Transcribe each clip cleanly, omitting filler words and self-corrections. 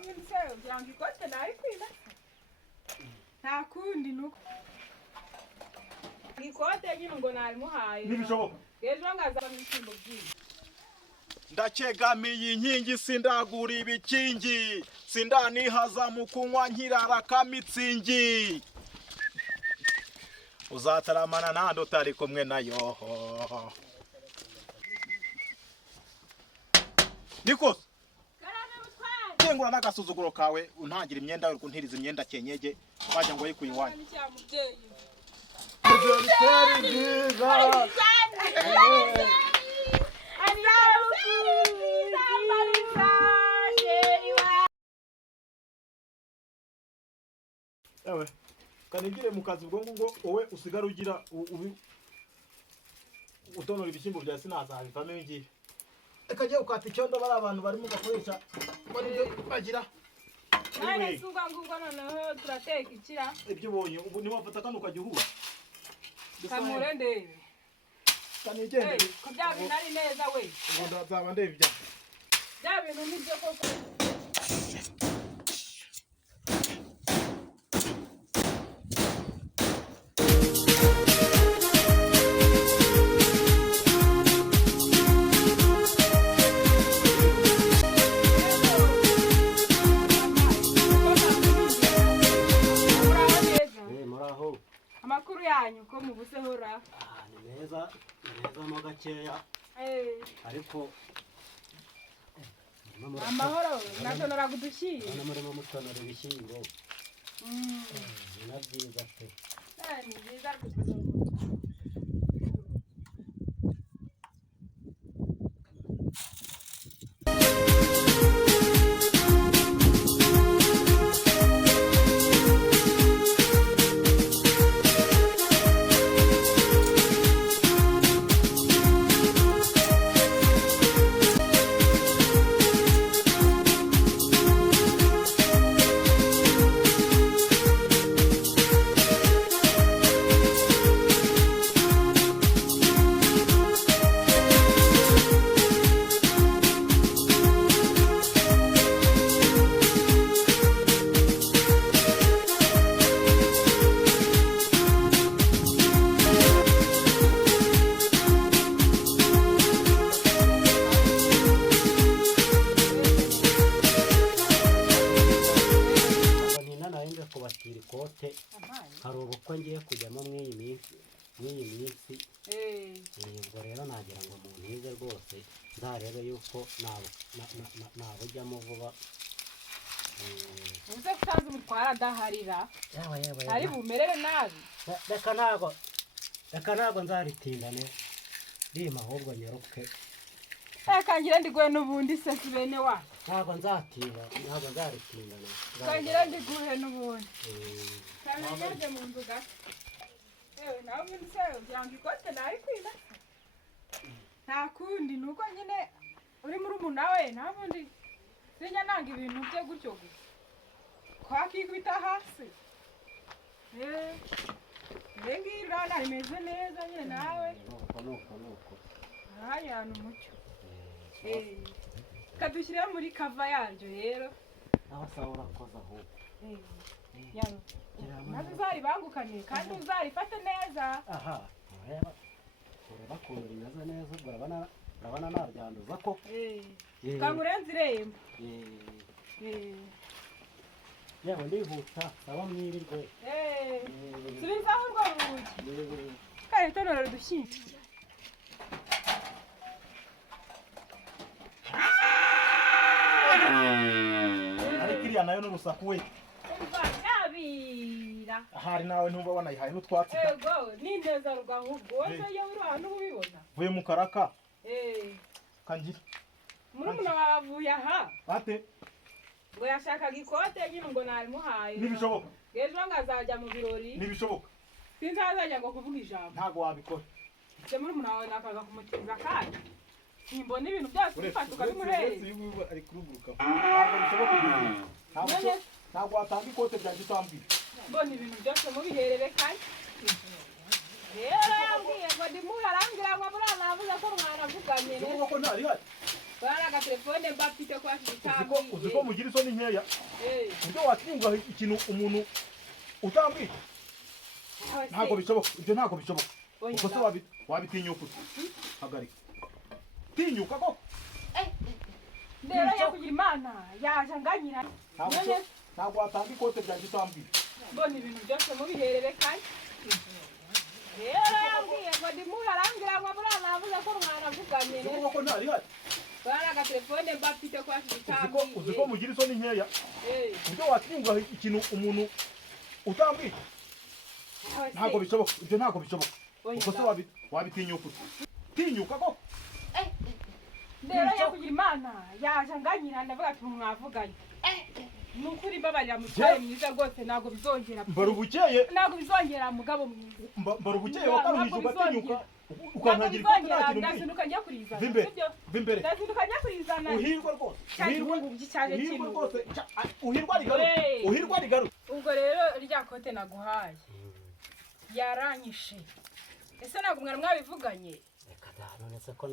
nawe mwiseyo kugira ngo ikote nari kwina nta kundi nuko ikote nyine ngo narimuhaye nibishoboka ejo ngaza n'ibishyimbo byinshi ndakegamiye inkingi sindagura ibikingi sindanihaza mu kunywa nkirara kamitsingi uzataramana nando utari kumwe nayo Nikos Ngura n'agasuzuguro kawe untangira imyenda uri kuntiriza imyenda kenyege waje ngo yikuye iwanyu Ewe kanigire mu kazi ubwo ngo wowe usigara ugira utonora ibishyimbo bya sinaza bivamo ngiye Ekaje ukata icyondo bari abantu barimo gakoresha bari bagira Nane sunga ngubwo noneho turateka ikira ibyo ubonye ubu ni wafata kano ukajya Kamure ndebe kanigende ko bya bintu ari neza we ubu ndazaba ndebe bya bintu nibyo koko Amakuru yanyu ko mubuse hora ni neza mo gakeya ariko amahoro natonora gudushiye namurimo mutonora ibishyimbo nabyiza pe ni byiza ikote harubu ko ngiye kujyamo mw'iyi minsi ubwo rero nagira ngo mu ntize rwose nzarebe yuko nabujyamo vuba uze kutazi umutwara adaharira ari bumerere nabi reka ntago nzaritindane rima ahubwo nyaruke kangira ndiguhe n'ubundi se bene wa ntago nzaritindane kangira ndiguhe n'ubundi kanyange mu nzu gato nawe mwiseyo kugira ngo ikote nari kwina nta kundi nuko nyine uri muri umuntu we nta bundi sinjya nanga ibintu bye gutyo gusa kwakikubita hasi ngiyi urabona rimeze neza nyine nawe nuko ahanyurana umucyo kadushyire muri kava yaryo rero abasaba urakoze ahubwo nazo uzaribangukane kandi uzarifate neza ureba ukuntu rimeze neza ubwo urabona naryanduza ko kamurenze irembo yewe ndihuta saba mwirirwe subizaho urwo rugi kandi tonora udushyimbo ariko iriya nayo n'urusaku we ahari nawe ntumva wanayihaye n'utwatsi yego n'ineza rugahubwo wowe iyo uri ahantu ubibona vuye mu karaka kangira murumuna wawe avuye aha ate ngo yashakaga ikote nyine ngo narimuhaye nibishoboka ejo ngazajya mu birori nibishoboka sinzazajya ngo kuvuga ijambo ntago wabikora se murumuna wawe nakaga kumutiza kandi simbona ibintu byose bifata ukabimuhereza ari kuruguruka ntabwo bishoboka ntabwo watanga ikote ryanjye utambwira mbona ibintu byose mubihererekanye rero yambwiye ngo ndimuhe arambwira ngo buriya navuze ko mwanavuganye ko ntari hari Baraga telefone mbafite kwa kitambi. Uziko mugira isoni nkeya. Ibyo watinga ikintu umuntu utambwira. Ntago bishoboka. Ibyo ntago bishoboka. Uko se wabitinyuka ute? Hagarika. Tinyuka ko. Ndero yo kugira Imana yaje anganyira. Ntago watanga ikote rya gitambwira. Mbona ibintu byose mubihererekanye. Rero yambwiye ngo ndimuharangira ngo burana avuze ko mwana avuganye rero. Uko ntari hari. Baraga telefone mbafite kwa kitambi. Uziko mugira isoni nkeya. Ibyo watinga ikintu umuntu utambwira. Ntago bishoboka. Ibyo ntago bishoboka. Uko se wabitinyuka ute? Tinyuka ko. Ndero yo kugira Imana yaje anganyira ndavuga ati mwavuganye. Nukuri mbabarira mutwaye mwiza rwose nago bizongera. Mbarubukeye. Nago bizongera mugabo mwiza. Mbarubukeye wakaruhije ugatinyuka. Ukantagira ko nta kintu ndazinduka njya kurizana. Vimbere. Ndazinduka njya kurizana. Uhirwa rwose. Uhirwa rwose. Uhirwa rigaru. Ubwo rero rya kote naguhaye. Yaranyishe. Ese ntabwo mwana mwabivuganye? None se ko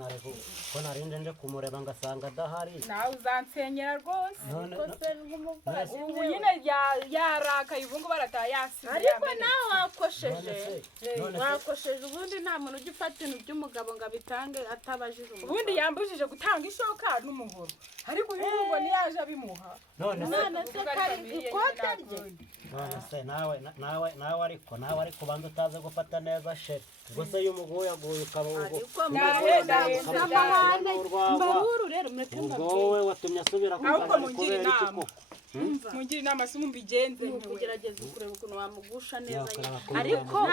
narinde nje kumureba ngasanga adahari. Nawe uzansenyera rwose. Ubu nyine yarakaye ubu ngubu barataha yasize. Ariko nawe wakosheje ubundi nta muntu ujya ufata ibintu by'umugabo ngo abitange atabajije umugabo. Ubundi yambujije gutanga ishoka n'umuhoro. Ariko uyu ngo niyaje abimuha. None se kari ikote rye. None se nawe ariko banza utaze gufata neza sheri. Gusa iyo umuguye aguye ukaruhuka. Mbahuru rero mureke mbabwire. Wowe watumye asubira kubera iki koko? Mungira inama se mumbigenze kugerageza kureba ukuntu wamugusha neza. Ariko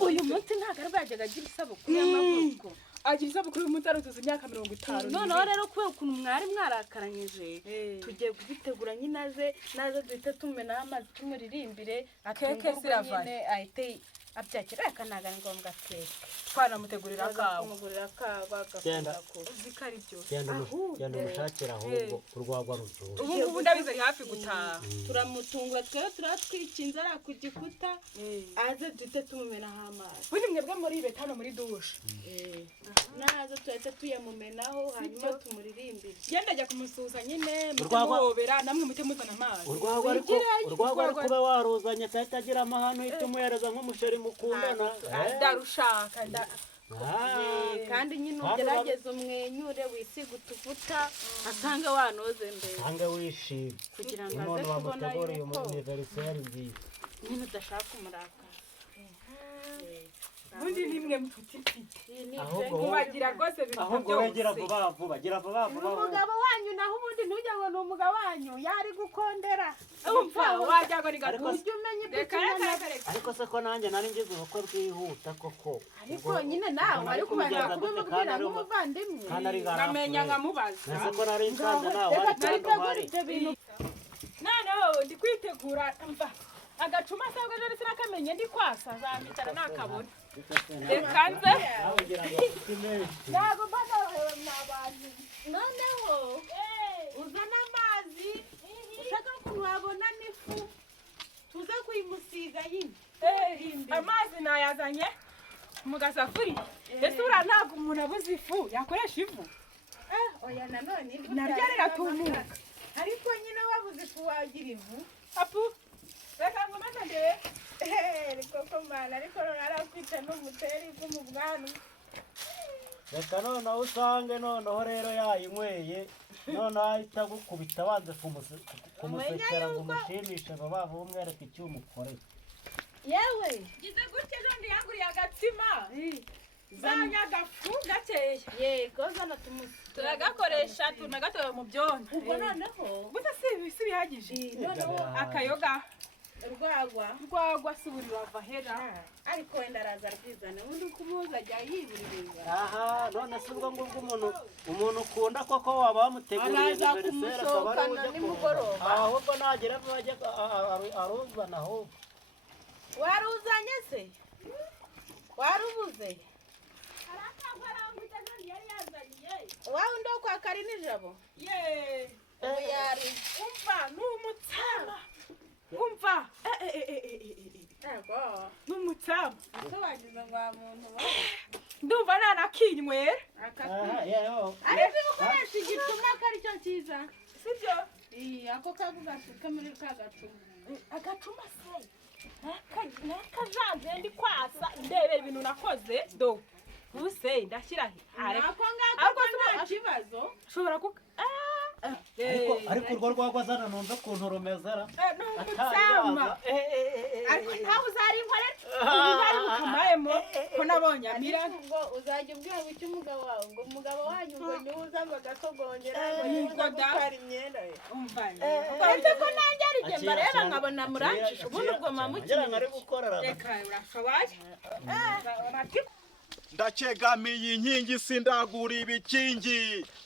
uyu munsi ntago ari bajyaga agira isabukuru y'amavuko. Agira isabukuru y'umutarutuza imyaka 50. Noneho rero kubera ukuntu mwari mwarakaranyije tugiye kubitegura nyine naze duhita tumenaho amazi tumuririmbire akeke nyine ahite abyakira akanaga ngombwa keke twanamutegurira akawa genda uzikari byo genda umushakira ahubwo urwagwa ruzuye. Ubu ndabizi ari hafi gutaha. Turamutungura twero turatwikinze ara ku gikuta aze duhite tumumenaho amazi. Ubundi mwebwe muri beta hano muri dushe naze tuhite tuyamumenaho hanyuma tumuririmbire. Genda ajya kumusuhuza nyine muhobera namwe mute muzana amazi. Urwagwa ariko kuba waruzanye kahita agira amahano itumuhereza nk'umusheri mukundana. Ndarushaka kandi nyine ugerageza umwenyure wisiga utuvuta asange wanoze mbere. Sange wishimye kugira ngo aze kubona yuko anniversaire nziza. Nyine udashaka umurakara. Ubundi nimwe mfutiti. Ahubwo mubagira rwose bintu byose. Ahubwo wegera vuba. Umugabo wanyu naho ubundi ntujya ngo ni umugabo wanyu yari gukondera. Umva wajya ngo ni gato. Ujye umenya ibyo ariko se ko nanjye nari ngize ubukwe bwihuta koko. Ariko nyine nawe ariko ubanza kubimubwira nk'umuvandimwe. Nkamenya nkamubaza. Nase ko nari nsanze nawe ari noneho ndi kwitegura mva agacuma asabwa nari sinakamenye ndi kwasa zamitara nakabona. Reka nze ntabwo mbana n'abantu. Noneho uzana amazi ushaka ko wabona n'ifu tuza kuyimusiga yine. Amazi nayazanye mu gasafuriya. Ese uriya ntabwo umuntu abuze ifu yakoresha ivu. Oya nanone naryo riratumuka. Ariko nyine wabuze ifu wagira ivu. Apu reka ngo maze ndebe. Koko mana ariko narafite n'umuteri mu bwana. Reka noneho usange noneho rero yayinyweye noneho ahita gukubita wanze kumusekera ngo umushimishe baba bumwereka icyo umukoreye. Yewe gize gutya kandi yanguriye agatsima. Zanya gafu gakeya. Yego zana turagakoresha tunagatoye mu byondo. Ubwo noneho gusa si bihagije. Noneho akayoga urwagwa si buri wava hera. Ariko wenda araza rwizana undi kumuza ajya yibuririza. Aha none se ubwo ngubwo umuntu ukunda koko waba wamuteguriye anniversaire akaba ari uje nimugoroba. Ahubwo nagera bajya aruzana ahubwo. Waruzanye se? Warubuze? Wawe ndo kwa kari nijabo? Yari umva n'umutsama. Umva ego n'umutsama. ese wagize ngo muntu wawe ndumva nanakinywera aha yeho ariko ukoresha igicuma ko ari cyo cyiza sibyo ako kavuga muri ka gacuma agacuma se nakajanze ndi kwasa ndebera ibintu nakoze do use ndashyira he ako ngako nta kibazo ushobora ku ariko urwo rwagwa zana numva ukuntu rumezera n'umutsama ariko ntawe uzarinkorera uzari bukamayemo ko nabonye amira ngo uzajya ubwira ngo icyo umugabo wawe ngo umugabo wanyu ngo niwe uzamba agasogongera ngo niwe ngo uzagutwara imyenda ye umvanye ese ko nanjye ari jye mbareba nkabona murangisha ubundi ubwo mamukinnyi ari gukorera reka urashoboye ndakegamiye inkingi sindagura ibikingi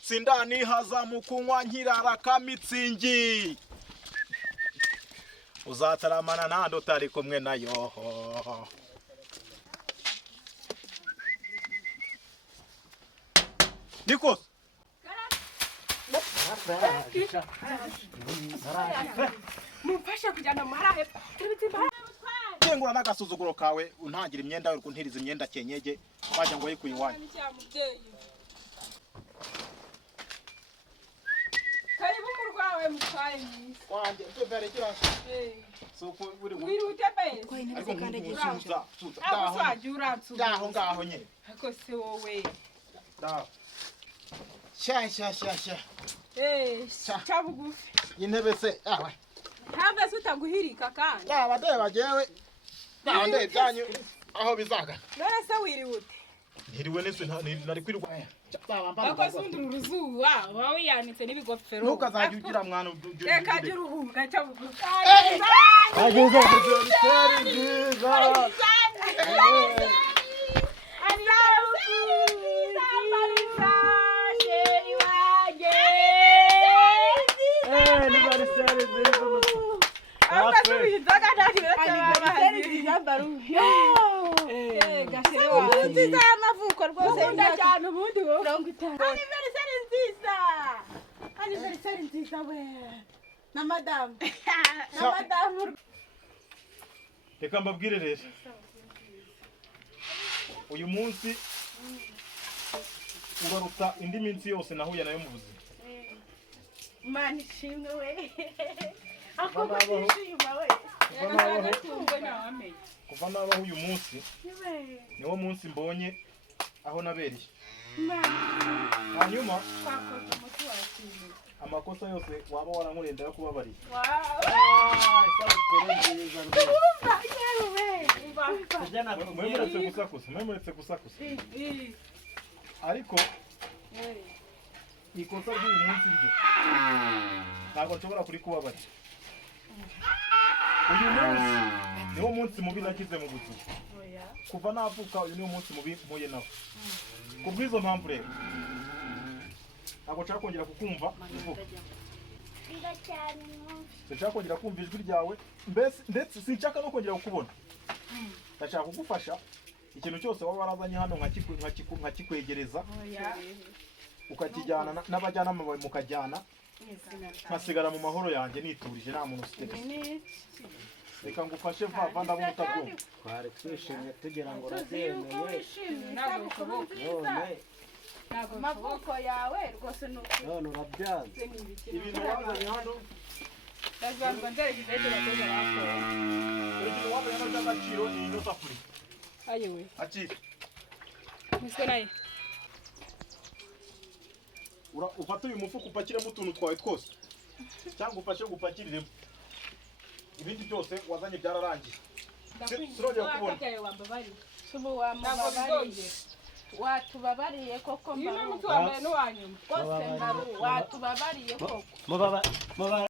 sindanihaza mu kunywa nkirara kamitsingi uzataramana nande utari kumwe nayo Nikos mumfashe kujyana mahara Kengura n'agasuzuguro kawe untangira imyenda uri kuntiriza imyenda kenyege waje ngo yikuye iwanyu. karibu mu rwawe mutwaye mwiza Wanje mbere gira. Soko uri wirute bese ariko nkuzuza tuza. aho swaje uransuza Ndaho ngaho nye. ako se wowe Ndaho. Sha. cabugufi Intebe se awe. have se utaguhirika kandi Ndaba ndeba jewe. Ndaho ndebe byanyu aho bizaga. none se wiriwute Ntiriwe nese nari kwirwa. ako sundura uruzuba wawe yanitse n'ibigofero Ntukazajya ugira mwana reka jya uruhuka cabugufi ageze seri nziza ni bari seri nziza y'amavuko rwose cyane ubundi wowe 50 aniversary nziza aniversary nziza we na madamu Reka mbabwire rero. Uyu munsi uraruta indi minsi yose nahuye nayo mu buzima. mani shimwe we ako kwishima we Kuva nabaho uyu munsi niwo munsi mbonye aho nabereye. Hanyuma amakosa yose waba warankurenda yo kubabariye. Mwemuretse gusakusa. Ariko ikosa ry'uyu munsi ryo ntabwo nshobora kurikubabarira. Uyu munsi niwo munsi mubi nagize mu buzima. Kuva navuka uyu niwo munsi mubi mpuye nawo. Kubw'izo mpamvu rero ntabwo nshaka kongera kukumva uvuga. Sinshaka kongera kumva ijwi ryawe ndetse sinshaka no kongera kukubona. Ndashaka kugufasha ikintu cyose waba warazanye hano nkakikwegereza ukakijyana n'abajyanama bawe mukajyana nkasigara mu mahoro yanjye niturije nta muntu usiteze. Reka ngufashe vava ndabona utabyumva. twari twishimye tugira ngo rabyemeye none amaboko yawe rwose none urabyanze Ibintu wazanye hano ndazanzwe nzerekeje bakoze bakora ibintu wazanye hano by'agaciro ni ino safuriya. ayewe Akira. miswe naye Ufata uyu mufuka upakiremo utuntu twawe twose cyangwa ufashe gupakiriremo ibindi byose wazanye byararangiye. Sinongera kubona. subu wamubabariye watubabariye koko uyu ni mbaru umuti wa mbere n'uwa nyuma rwose mbaru watubabariye koko mubaba